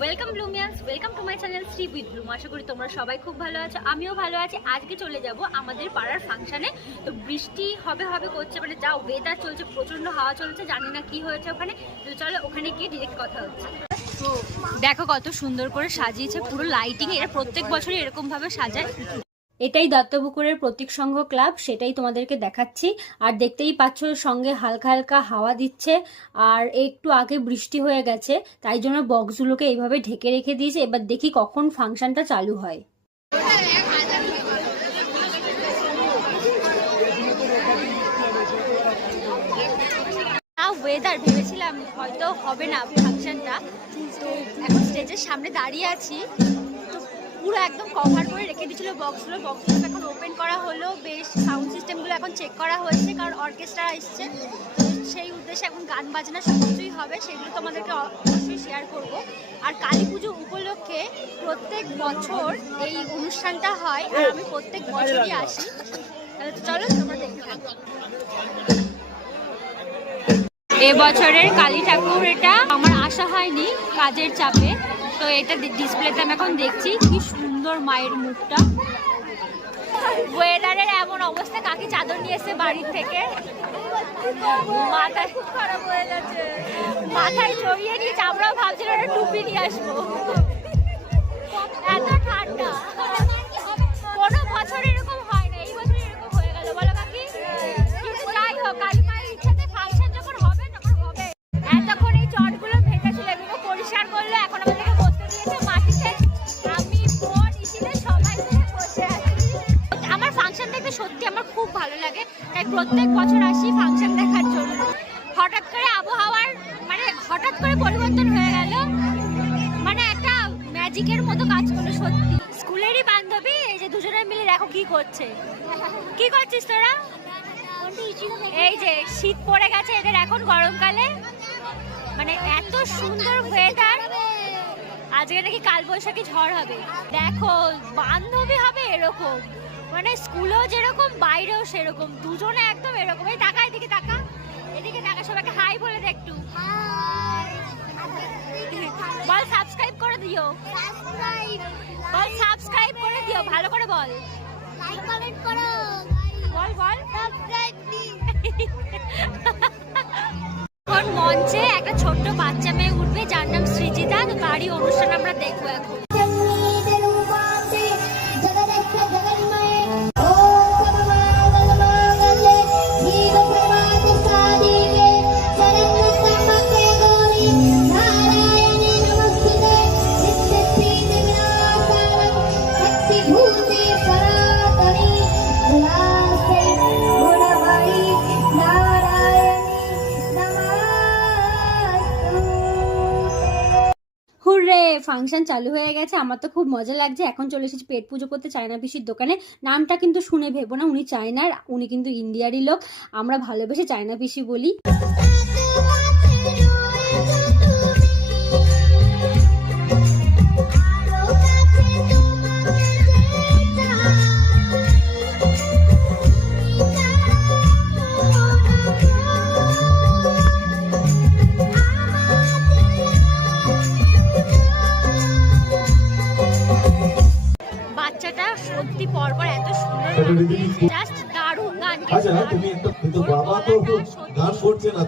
Welcome Bloomians, welcome to my channel Shree with Bloom. আশা করি তোমরা সবাই খুব ভালো আছো, আমিও ভালো আছি। আজকে চলে যাব আমাদের পাড়ার ফাংশানে। তো বৃষ্টি হবে হবে করছে, মানে যা ওয়েদার চলছে, প্রচণ্ড হাওয়া চলছে, জানি না কি হয়েছে ওখানে। তো চলো ওখানে গিয়ে ডিরেক্ট কথা হচ্ছে। দেখো কত সুন্দর করে সাজিয়েছে, পুরো লাইটিং। এরা প্রত্যেক বছরই এরকমভাবে সাজায়। এটাই দত্তপুকুরের প্রতীক সংঘ ক্লাব, সেটাই তোমাদেরকে দেখাচ্ছি। আর দেখতেই পাচ্ছ সঙ্গে হালকা হালকা হাওয়া দিচ্ছে, আর একটু আগে বৃষ্টি হয়ে গেছে, তাই জন্য বক্সগুলোকে এইভাবে ঢেকে রেখে দিয়েছে। এবার দেখি কখন ফাংশনটা চালু হয়। ওয়েদার ভেবেছিলাম হয়তো হবে না ফাংশনটা, তো এখন স্টেজের সামনে দাঁড়িয়ে আছি। পুরো একদম কভার করে রেখে দিয়েছিল বক্সগুলো এখন ওপেন করা হলো। বেশ সাউন্ড সিস্টেমগুলো এখন চেক করা হচ্ছে, কারণ অর্কেস্ট্রা এসছে, তো সেই উদ্দেশ্যে এখন গান বাজনা সব কিছুই হবে, সেগুলো তোমাদেরকে অবশ্যই শেয়ার করব। আর কালী পুজো উপলক্ষে প্রত্যেক বছর এই অনুষ্ঠানটা হয়, আর আমি প্রত্যেক বছরই আসি। তাহলে চলো তোমরা দেখতে থাকো। এবছরের কালী ঠাকুর এটা আমার আসা হয়নি কাজের চাপে, তো এটা ডিসপ্লেতে আমি এখন দেখছি। কি সুন্দর মায়ের মুখটা। ওয়েদারের এমন অবস্থা, কাকি চাদর নিয়ে এসে বাড়ির থেকে, মাথায় খারাপ হয়ে গেছে, মাথায় জড়িয়ে নিয়েছে। আমরাও ভাবছিলাম একটা টুপি নিয়ে আসবো, এত ঠান্ডা। কোনো বছর এরকম হয় না, এই বছর এরকম হয়ে গেল। বলো কাকি, কিন্তু যাই হোক, কালী মায়ের ইচ্ছাতে ফাংশন যখন হবে তখন হবে। এতক্ষণ এই চটগুলো ভেজেছিল, এগুলো পরিষ্কার করলো, এখন আমাদেরকে বসতে দিয়েছে মাটিতে। আমি বোন ইসিলে সবাই মিলে বসে আছি। আমার ফাংশন দেখতে সত্যি আমার খুব ভালো লাগে, তাই প্রত্যেক বছর আসি ফাংশন দেখার জন্য। হঠাৎ করে আবহাওয়ার হঠাৎ করে পরিবর্তন হয়ে গেল, মানে একটা ম্যাজিকের মতো কাজ করলো সত্যি। স্কুলেরই বান্ধবী, এই যে দুজনে মিলে দেখো কি করছে। কি করছিস তোরা? এই যে শীত পড়ে গেছে এদের এখন গরমকালে, মানে এত সুন্দর ওয়েদার। আজকে নাকি কালবৈশাখী ঝড় হবে। দেখো বান্ধবী হবে এরকম, মানে স্কুলেও যেরকম বাইরেও সেরকম, দুজনে একদম এরকম। এই টাকা এদিকে টাকা, এদিকে টাকা, সবাইকে হাই বলে দে একটু। বল সাবস্ক্রাইব করে দিও, বল সাবস্ক্রাইব করে দিও, ভালো করে বল, লাইক কমেন্ট করো, বল বল সাবস্ক্রাইব প্লিজ। এখন মঞ্চে একটা ছোট্ট বাচ্চা মেয়ে উঠবে, যার নাম সৃজিতা। তো তারই অনুষ্ঠান আমরা দেখবো এখন। ফাংশন চালু হয়ে গেছে, আমার তো খুব মজা লাগছে। এখন চলে এসেছি পেট পুজো করতে চায়না পিসির দোকানে। নামটা কিন্তু শুনে ভেবো না উনি চায়নার, উনি কিন্তু ইন্ডিয়ারই লোক। আমরা ভালোবেসে চায়না পিসি বলি। বাচ্চাটা সত্যি পরপর এত সুন্দর, জাস্ট দারুণ গান গেয়েছে। তুমি কিন্তু বাবা তো গান করছে না।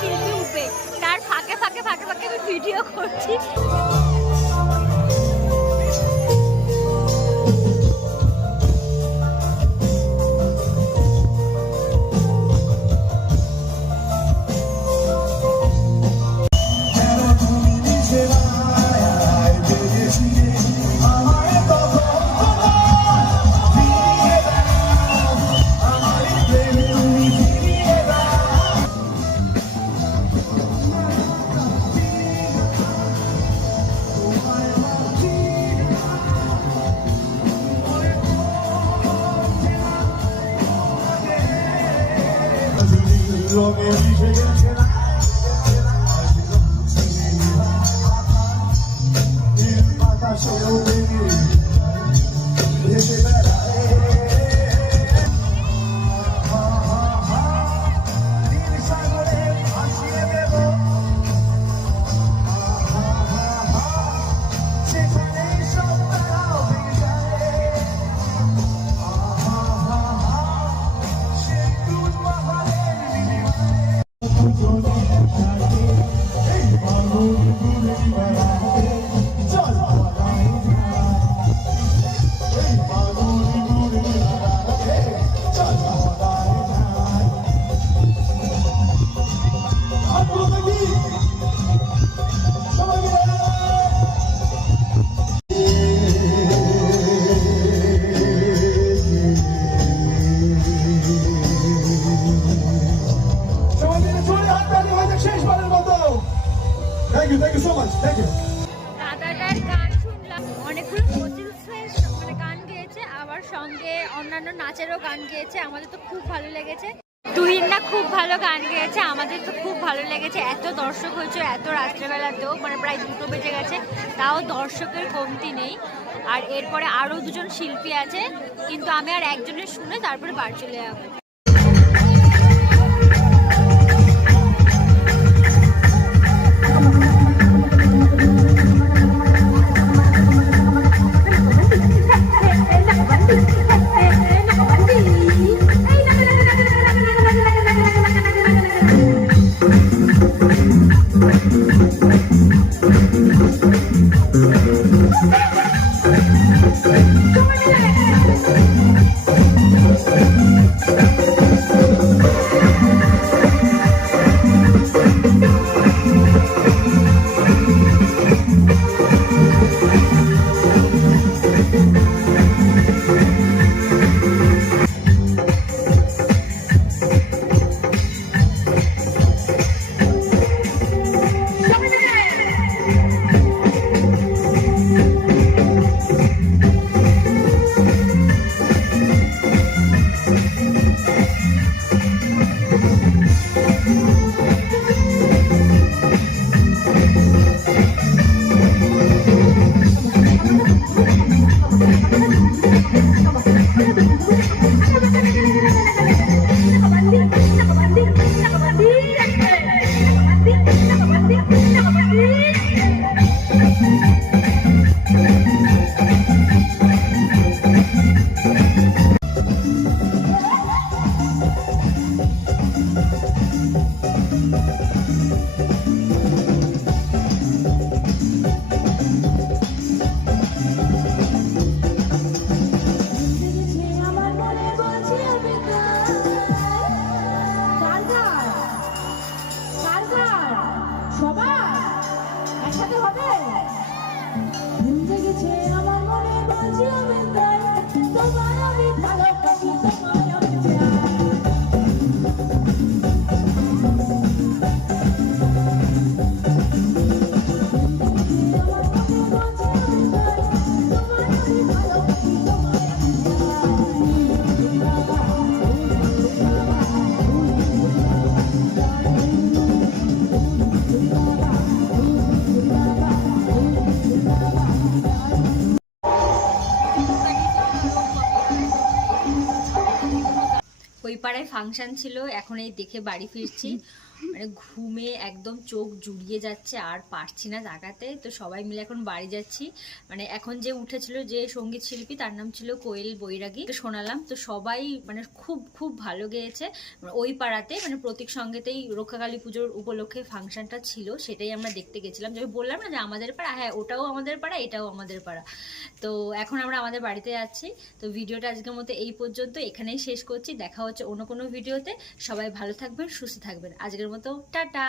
শিল্পী উঠবে, তার ফাঁকে ফাঁকে আমি ভিডিও করছি। রঙে মিশে গেছে না নীল বাতাসেও ভেসে বেড়ায় নীল সাগরে ভাসিয়ে দেব সেখানে সব তারাও ভেঙে যায় সে দুধ পাহাড়ের বিনিময়ে এই বালুর দূরে বেড়াতে চল পালাই এই বালুর দূরে বেড়াতে চল পালাই হাতগুলো দেখি সবাই মিলে সবাই মিলে জোরে হাততালি হয়েছে শেষবারের মতো thank you so much thank you দাদাটার গান শুনলাম, অনেকগুলো কোচিংস মানে গান গেয়েছে, আবার সঙ্গে অন্যান্য নাচেরও গান গেয়েছে। আমাদের তো খুব ভালো লেগেছে। তুহিনদা খুব ভালো গান গেয়েছে, আমাদের তো খুব ভালো লেগেছে। এত দর্শক হয়েছে, এত রাত্রেবেলাতেও, মানে প্রায় 2টো বেজে গেছে, তাও দর্শকের কমতি নেই। আর এরপরে আরও 2জন শিল্পী আছে, কিন্তু আমি আর একজনের শুনে তারপরে বাড়ি চলে যাবো। ওই পাড়ায় ফাংশন ছিল, এখন এই দেখে বাড়ি ফিরছি। মানে ঘুমে একদম চোখ জুড়িয়ে যাচ্ছে, আর পারছি না তাকাতে। তো সবাই মিলে এখন বাড়ি যাচ্ছি। মানে এখন যে উঠেছিল যে সঙ্গীত শিল্পী, তার নাম ছিল কোয়েল বৈরাগী, তো শোনালাম। তো সবাই মানে খুব খুব ভালো গেয়েছে। ওই পাড়াতে মানে প্রতীক সঙ্গেতেই রক্ষাকালী পুজোর উপলক্ষে ফাংশনটা ছিল, সেটাই আমরা দেখতে গেছিলাম। যে বললাম না যে আমাদের পাড়া, হ্যাঁ ওটাও আমাদের পাড়া, এটাও আমাদের পাড়া। তো এখন আমরা আমাদের বাড়িতে যাচ্ছি। তো ভিডিওটা আজকের মতো এই পর্যন্ত, এখানেই শেষ করছি। দেখা হচ্ছে অন্য কোনো ভিডিওতে। সবাই ভালো থাকবেন, সুস্থ থাকবেন। আজকের মতো টাটা।